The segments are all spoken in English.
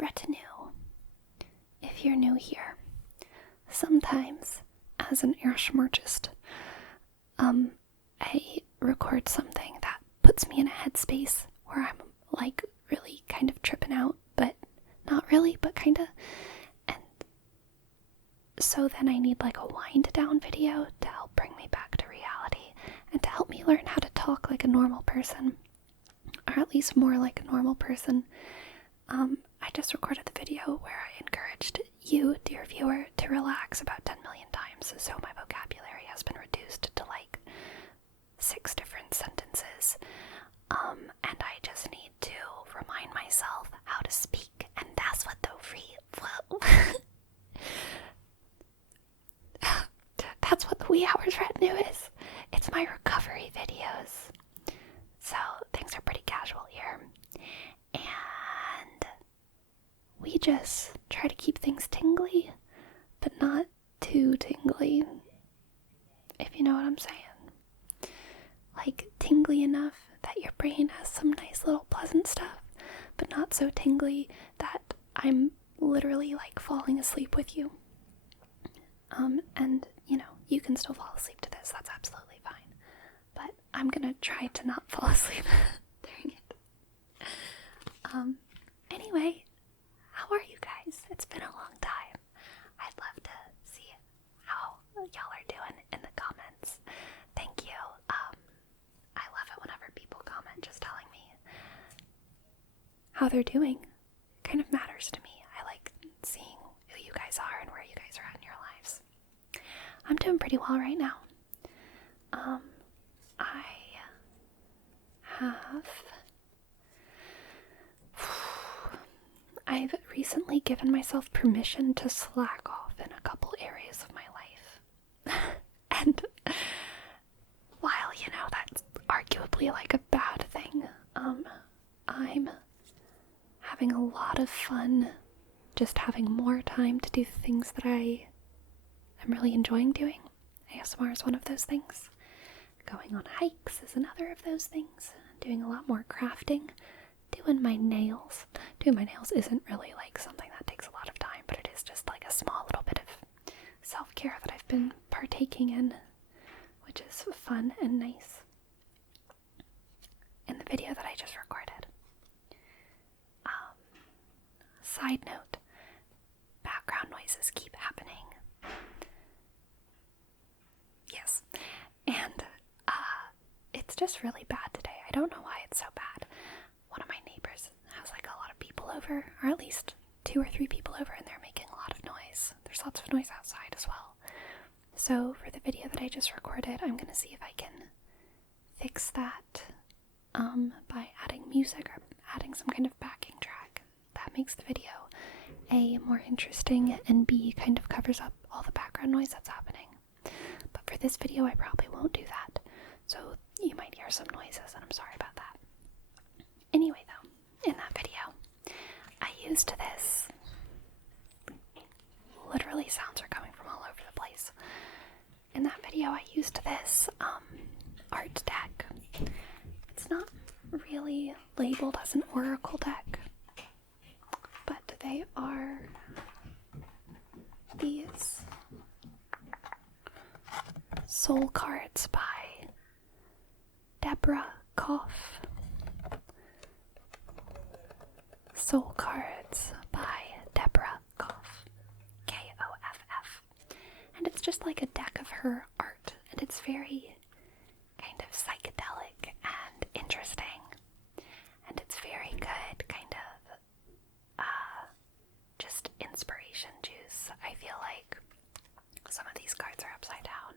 Retinue. If you're new here, sometimes as an ASMRist, I record something that puts me in a headspace where I'm like really kind of tripping out, but not really, but kinda. And so then I need like a wind down video to help bring me back to reality and to help me learn how to talk like a normal person, or at least more like a normal person. I just recorded the video where I encouraged you, dear viewer, to relax about 10 million times, so my vocabulary has been reduced to like 6 different sentences, and I just need to remind myself how to speak, and that's what that's what the wee hours retinue is. It's my recovery videos. So things are pretty casual here, and we just try to keep things tingly, but not too tingly, if you know what I'm saying. Like, tingly enough that your brain has some nice little pleasant stuff, but not so tingly that I'm literally like falling asleep with you. And you know, you can still fall asleep to this, that's absolutely fine. But I'm gonna try to not fall asleep during it. Anyway, how are you guys? It's been a long time. I'd love to see how y'all are doing in the comments. Thank you. I love it whenever people comment just telling me how they're doing. It kind of matters to me. I like seeing who you guys are and where you guys are at in your lives. I'm doing pretty well right now. I've recently given myself permission to slack off in a couple areas of my life. And while, you know, that's arguably like a bad thing, I'm having a lot of fun just having more time to do things that I'm really enjoying doing. ASMR is one of those things. Going on hikes is another of those things. Doing a lot more crafting. Doing my nails. Doing my nails isn't really like something that takes a lot of time, but it is just like a small little bit of self-care that I've been partaking in, which is fun and nice. In the video that I just recorded. Side note, background noises keep happening. Yes. And it's just really bad today. I don't know why it's so bad. One of my neighbors has like a lot of people over, or at least 2 or 3 people over, and they're making a lot of noise. There's lots of noise outside as well. So for the video that I just recorded, I'm gonna see if I can fix that by adding music or adding some kind of backing track that makes the video A, more interesting, and B, kind of covers up all the background noise that's happening. But for this video, I probably won't do that. So you might hear some noises, and I'm sorry about that. Anyway, though, in that video, I used this. Literally, sounds are coming from all over the place. In that video, I used this art deck. It's not really labeled as an oracle deck, but they are these soul cards by Deborah Koff. Soul cards by Deborah Koff. Koff. And it's just like a deck of her art, and it's very kind of psychedelic and interesting. And it's very good, kind of just inspiration juice. I feel like some of these cards are upside down.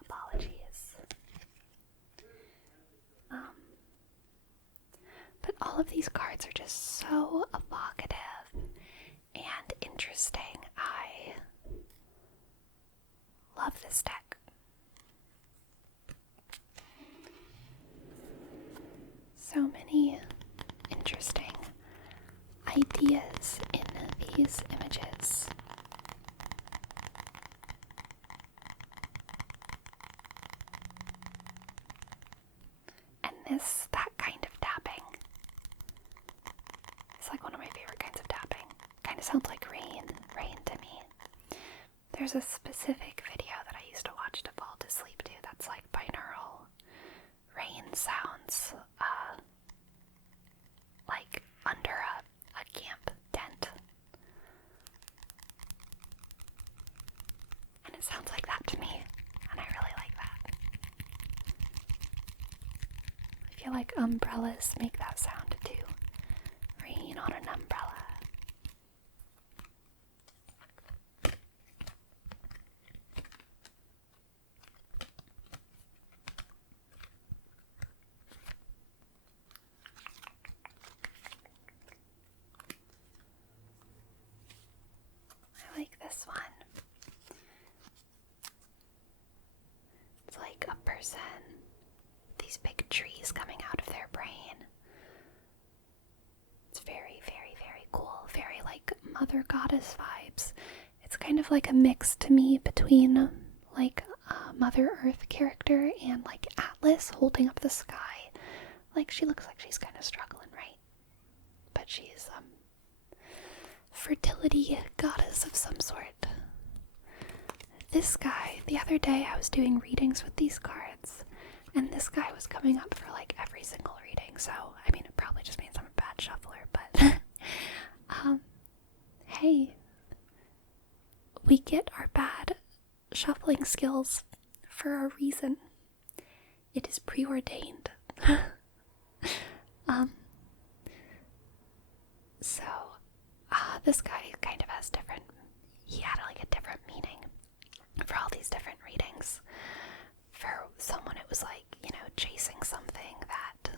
Apologies. But all of these cards are just so evocative and interesting. I love this deck. So many interesting ideas in these images. And that kind of tapping. It's like one of my favorite kinds of tapping. kind of sounds like rain to me. There's a specific video that I used to watch to fall to sleep to that's like binaural rain sounds, like under a camp tent. And it sounds like that to me, and I really like that. I feel like umbrellas make that sound too. Rain on an umbrella. I like this one. It's like a person, these big trees coming out of their brain. It's very, very, very cool. Very like Mother Goddess vibes. It's kind of like a mix to me between like a Mother Earth character and like Atlas holding up the sky. Like she looks like she's kind of struggling, right? But she's fertility goddess of some sort. This guy, the other day I was doing readings with these cards, and this guy was coming up for like every single reading, so I mean it probably just means I'm a bad shuffler, but hey, we get our bad shuffling skills for a reason. It is preordained. So this guy kind of has he had like a different meaning for all these different readings. For someone it was like, chasing something that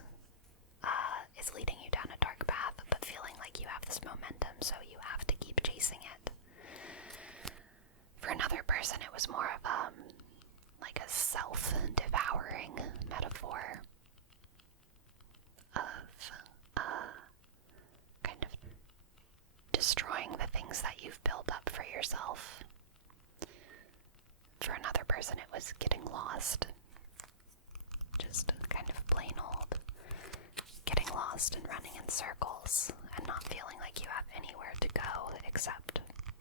is leading you down a dark path, but feeling like you have this momentum, so you have to keep chasing it. For another person it was more of like a self-devouring metaphor of kind of destroying the things that you've built up for yourself. For another person it was getting lost. Just kind of plain old getting lost and running in circles and not feeling like you have anywhere to go except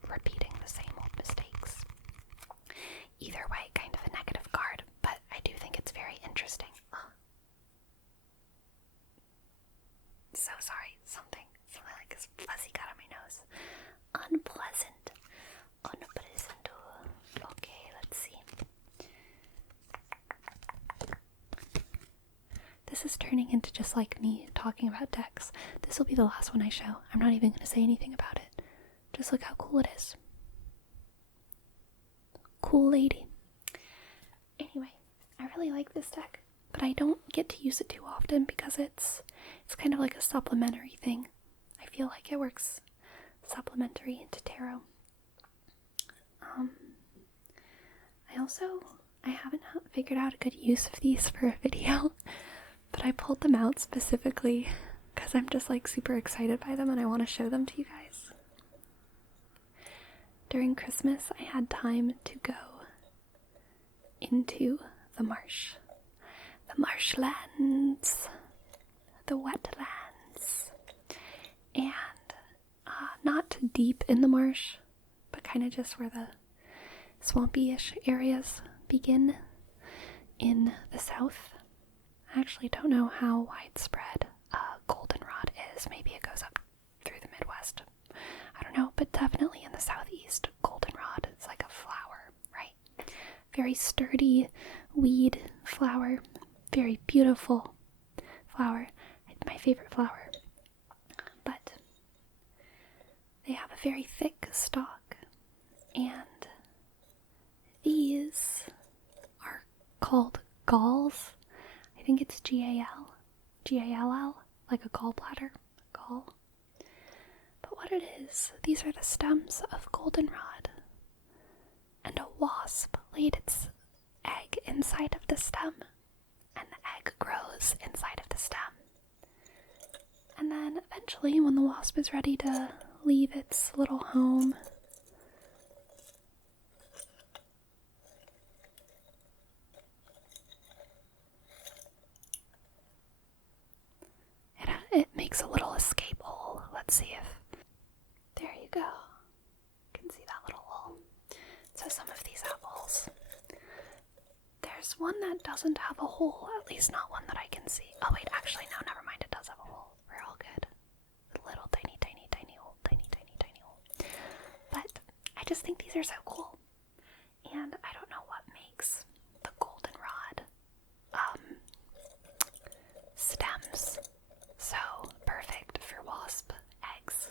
repeating the same old mistakes. Either way, kind of a negative card, but I do think it's very interesting. So sorry, something like this fuzzy got on my nose. Unpleasant. Okay, let's see. This is turning into just like me talking about decks. This will be the last one I show. I'm not even going to say anything about it. Just look how cool it is. Cool lady. Anyway, I really like this deck, but I don't get to use it too often because it's kind of like a supplementary thing. I feel like it works supplementary into tarot. I haven't figured out a good use of these for a video, but I pulled them out specifically because I'm just like super excited by them and I want to show them to you guys. During Christmas, I had time to go into the marsh. The marshlands. The wetlands. And not deep in the marsh, but kind of just where the swampy-ish areas begin in the south. I actually don't know how widespread goldenrod is. Maybe it goes up through the Midwest. I don't know, but definitely in the southeast, goldenrod is like a flower, right? Very sturdy weed flower. Very beautiful flower. My favorite flower. But they have a very thick stalk, and these are called galls. I think it's G-A-L. G-A-L-L, like a gallbladder. Gall. But what it is, these are the stems of goldenrod. And a wasp laid its egg inside of the stem. And the egg grows inside of the stem. And then eventually, when the wasp is ready to leave its little home, it makes a little escape hole. Let's see if... There you go. You can see that little hole. So some of these have holes. There's one that doesn't have a hole, at least not one that I can see. Oh wait, actually no, never mind, it does have a hole. We're all good. A little tiny, tiny, tiny hole, tiny, tiny, tiny hole. But I just think these are so cool. And I don't know what makes the goldenrod stems so perfect for wasp eggs.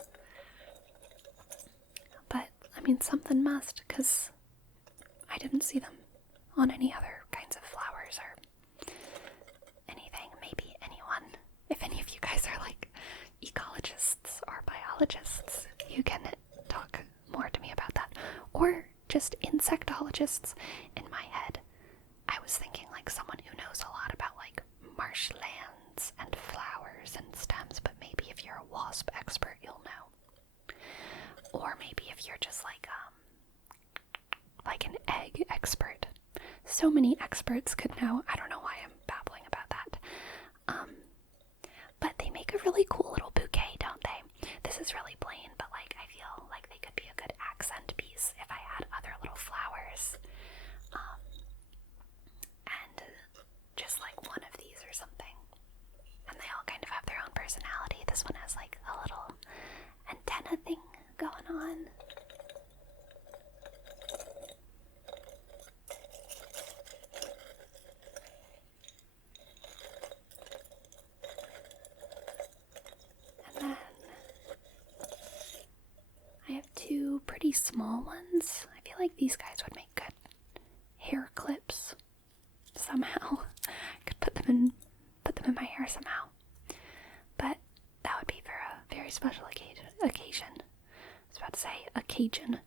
But, I mean, something must, because I didn't see them on any other kinds of flowers or anything. Maybe anyone, if any of you guys are like ecologists or biologists, you can talk more to me about that. Or just insectologists. In my head, I was thinking like someone who knows a lot about like marshlands and flowers and stems, but maybe if you're a wasp expert, you'll know. Or maybe if you're just like an egg expert. So many experts could know. I don't know why I'm babbling about that. But they make a really cool little bouquet, don't they? This is really plain, but like I feel like they could be a good accent piece if I had other little flowers. And just like one of these or something. And they all kind of have their own personality. This one has like a little antenna thing going on. And then I have two pretty small ones. I feel like these guys would make good hair clips somehow. I could put them in my hair somehow. But that would be for a very special occasion. I was about to say occasion.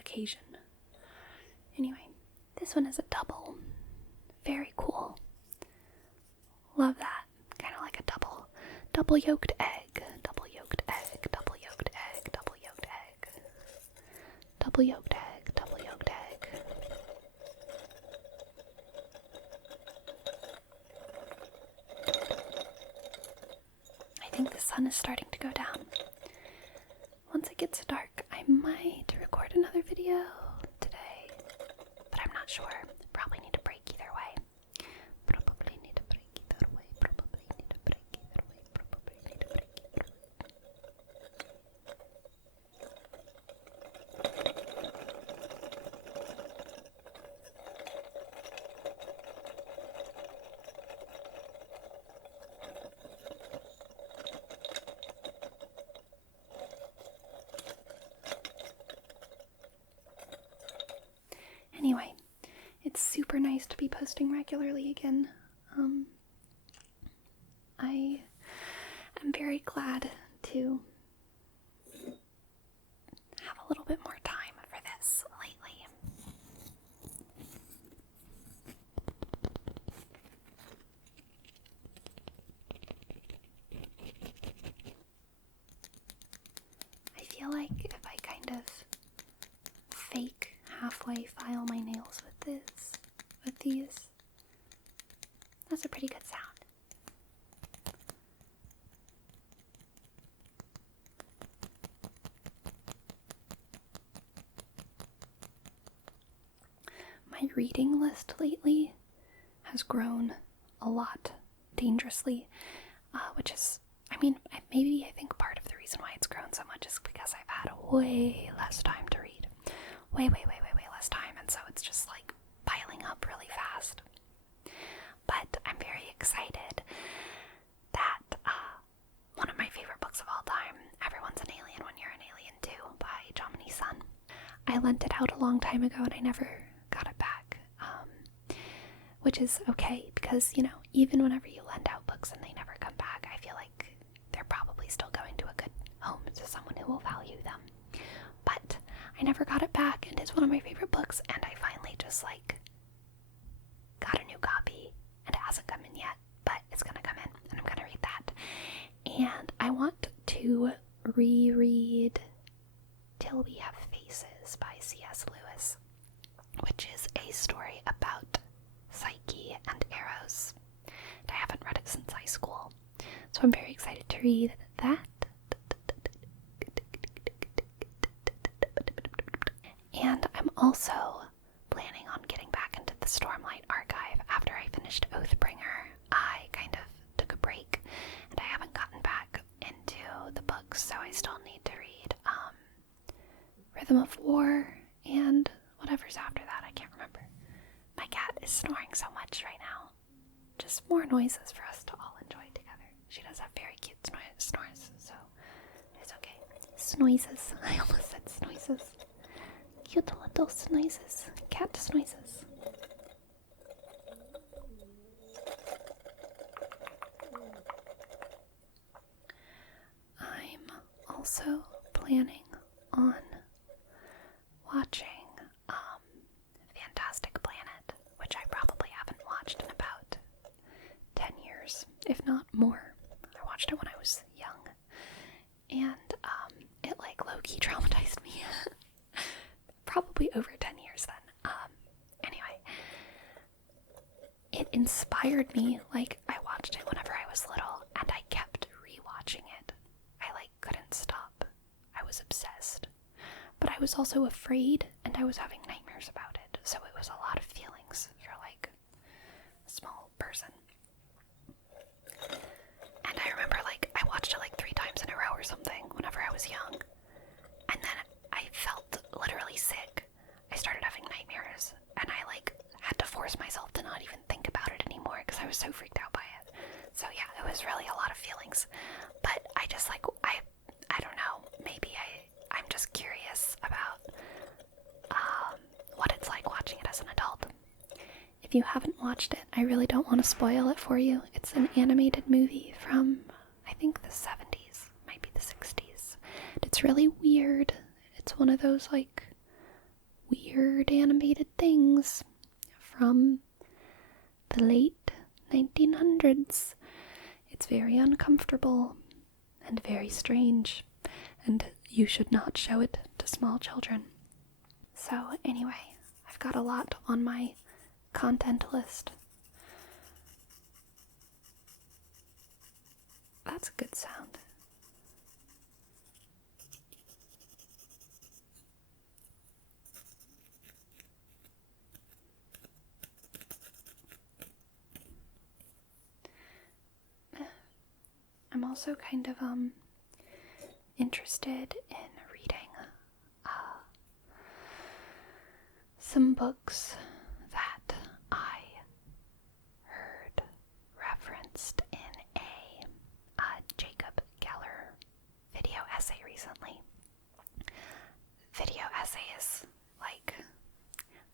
Occasion. Anyway, this one is a double. Very cool. Love that. Kind of like a double yolked egg. Double yolked egg. Double yolked egg. Double yolked egg. Double yolked egg. Double yolked egg. I think the sun is starting to go down. Once it gets dark, I might record another video today, but I'm not sure. Probably need a break either way. Probably need a break either way. Probably need a break either way. Probably need a break either way. Anyway, it's super nice to be posting regularly again. I am very glad to have a little bit more time for this lately. I feel like if I kind of fake halfway file my nails with these, that's a pretty good sound. My reading list lately has grown a lot, dangerously, which is, I think part of the reason why it's grown so much is because I've had way less time to read. Way less time, and so it's just like piling up really fast. But I'm very excited that one of my favorite books of all time, Everyone's an Alien When You're an Alien Too, by Jomini Sun. I lent it out a long time ago and I never got it back, which is okay because, even whenever you lend out books and they never come back, I feel like they're probably still going to a good home to someone who will value them. But I never got it back, and it's one of my favorite books, and I finally just, got a new copy, and it hasn't come in yet, but it's gonna come in, and I'm gonna read that. And I want to reread Till We Have Faces by C.S. Lewis, which is a story about Psyche and Eros. And I haven't read it So I'm very excited to read that. And I'm also planning on getting back into the Stormlight archive after I finished Oathbringer. I kind of took a break and I haven't gotten back into the books, so I still need to read Rhythm of War and whatever's after that. I can't remember. My cat is snoring so much right now. Just more noises for us to all enjoy together. She does have very cute snores, so it's okay. Snoises. I almost said snoises. Cute little snoises. Cat snoises. I'm also planning on watching Fantastic Planet, which I probably haven't watched in about 10 years, if not more. I watched it when I was young, and it like low-key traumatized me. Probably over 10 years then. Anyway, it inspired me. Like, I watched it whenever I was little, and I kept rewatching it. I like couldn't stop. I was obsessed. But I was also afraid, and I was having nightmares about it, so it was a lot of feelings for, like, a small person. And I remember, like, I watched it, like, 3 times in a row or something whenever I was young, and then I felt literally sick. I started having nightmares, and I, like, had to force myself to not even think about it anymore, because I was so freaked out by it. So, yeah, it was really a lot of feelings, but I just, like, I don't know, maybe I'm just curious about what it's like watching it as an adult. If you haven't watched it, I really don't want to spoil it for you. It's an animated movie from, I think, the 70s, might be the 60s. It's really weird. It's one of those, like, weird animated things from the late 1900s. It's very uncomfortable and very strange, and you should not show it to small children. So anyway, I've got a lot on my content list. That's a good sound. I'm also kind of interested in reading some books that I heard referenced in a Jacob Geller video essay recently. Video essays, like,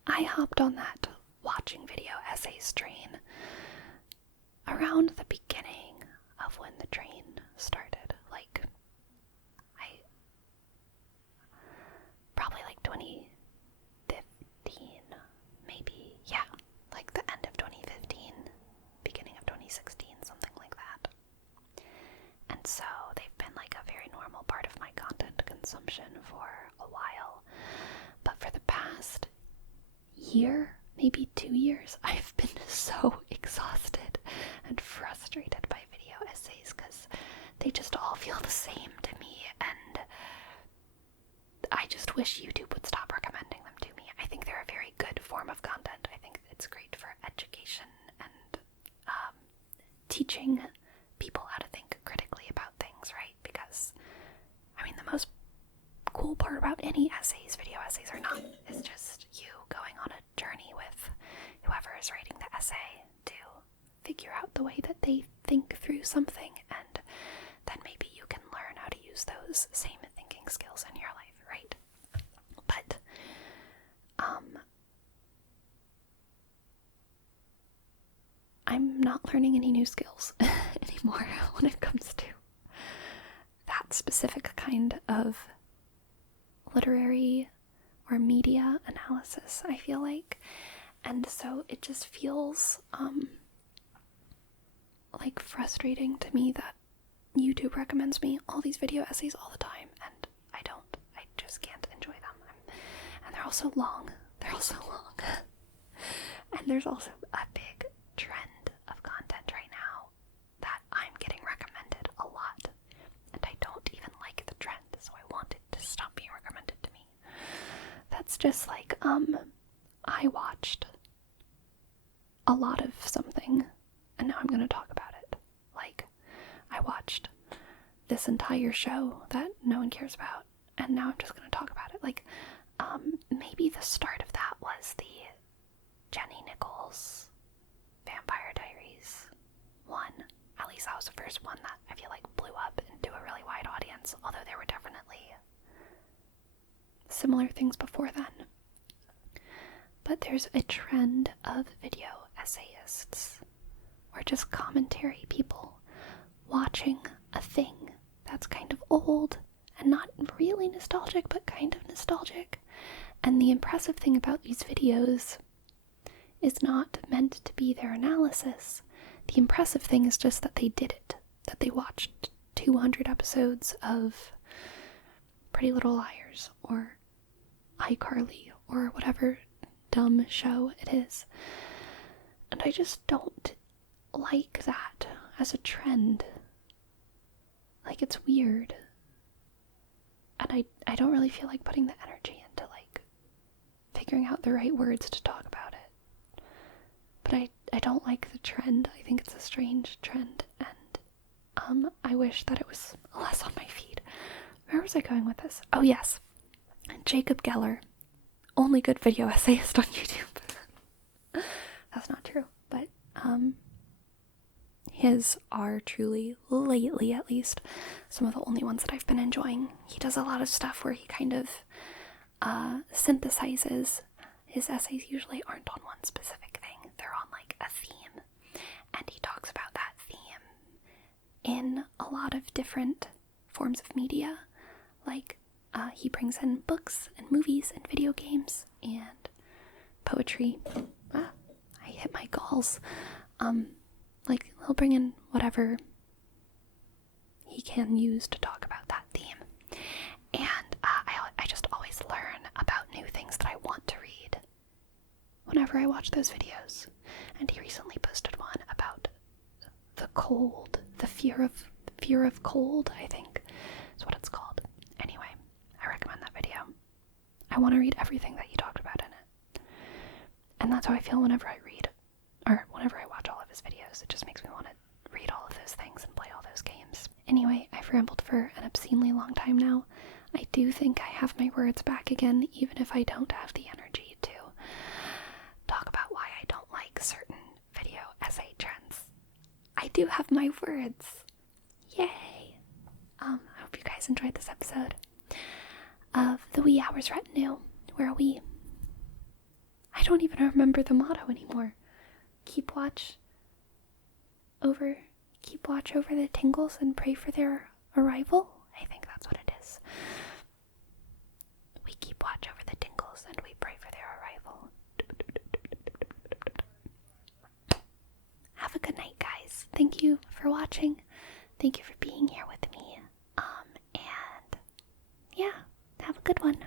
I hopped on that watching video essays train around the beginning of when the train started. Like, probably like 2015, maybe, yeah, like the end of 2015, beginning of 2016, something like that. And so they've been like a very normal part of my content consumption for a while. But for the past year, maybe 2 years, I've been so exhausted and frustrated by video essays because they just all feel the same to me, and I just wish YouTube would stop recommending them to me. I think they're a very good form of content. I think it's great for education and teaching people how to think critically about things, right? Because, I mean, the most cool part about any essays, video essays or not, is just you going on a journey with whoever is writing the essay to figure out the way that they think through something, and then maybe you can learn how to use those same thinking skills in your life, right? But I'm not learning any new skills anymore when it comes to that specific kind of literary or media analysis, I feel like. And so it just feels like frustrating to me that YouTube recommends me all these video essays all the time, and I just can't enjoy them. And they're also long. And there's also a big trend of content right now that I'm getting recommended just like, I watched a lot of something, and now I'm gonna talk about it. Like, I watched this entire show that no one cares about, and now I'm just gonna talk about it. Like, maybe the start of that was the Jenny Nichols Vampire Diaries one. At least that was the first one that I feel like blew up into a really wide audience, although there were definitely similar things before then. But there's a trend of video essayists, or just commentary people, watching a thing that's kind of old and not really nostalgic, but kind of nostalgic. And the impressive thing about these videos is not meant to be their analysis. The impressive thing is just that they did it, that they watched 200 episodes of Pretty Little Liars, or iCarly, or whatever dumb show it is. And I just don't like that as a trend. Like, it's weird. And I don't really feel like putting the energy into, like, figuring out the right words to talk about it. But I don't like the trend. I think it's a strange trend, and I wish that it was less on my feed. Where was I going with this? Oh yes, Jacob Geller, only good video essayist on YouTube. That's not true, but his are truly, lately at least, some of the only ones that I've been enjoying. He does a lot of stuff where he kind of synthesizes. His essays usually aren't on one specific thing, they're on like a theme, and he talks about that theme in a lot of different forms of media. Like, he brings in books and movies and video games and poetry. I hit my Ghouls. Like, he'll bring in whatever he can use to talk about that theme. And I just always learn about new things that I want to read whenever I watch those videos. And he recently posted one about the cold, the fear of cold, I think is what it's called. Anyway, I recommend that video. I want to read everything that he talked about in it. And that's how I feel whenever I read, or whenever I watch all of his videos. It just makes me want to read all of those things and play all those games. Anyway, I've rambled for an obscenely long time now. I do think I have my words back again, even if I don't have the energy to talk about why I don't like certain video essay trends. I do have my words. Yay! I hope you guys enjoyed this episode of the Wee Hours Retinue, where I don't even remember the motto anymore. Keep watch over the tingles and pray for their arrival. I think that's what it is. We keep watch over the tingles and we pray for their arrival. Have a good night, guys. Thank you for watching. Thank you for being here with me. And yeah, have a good one.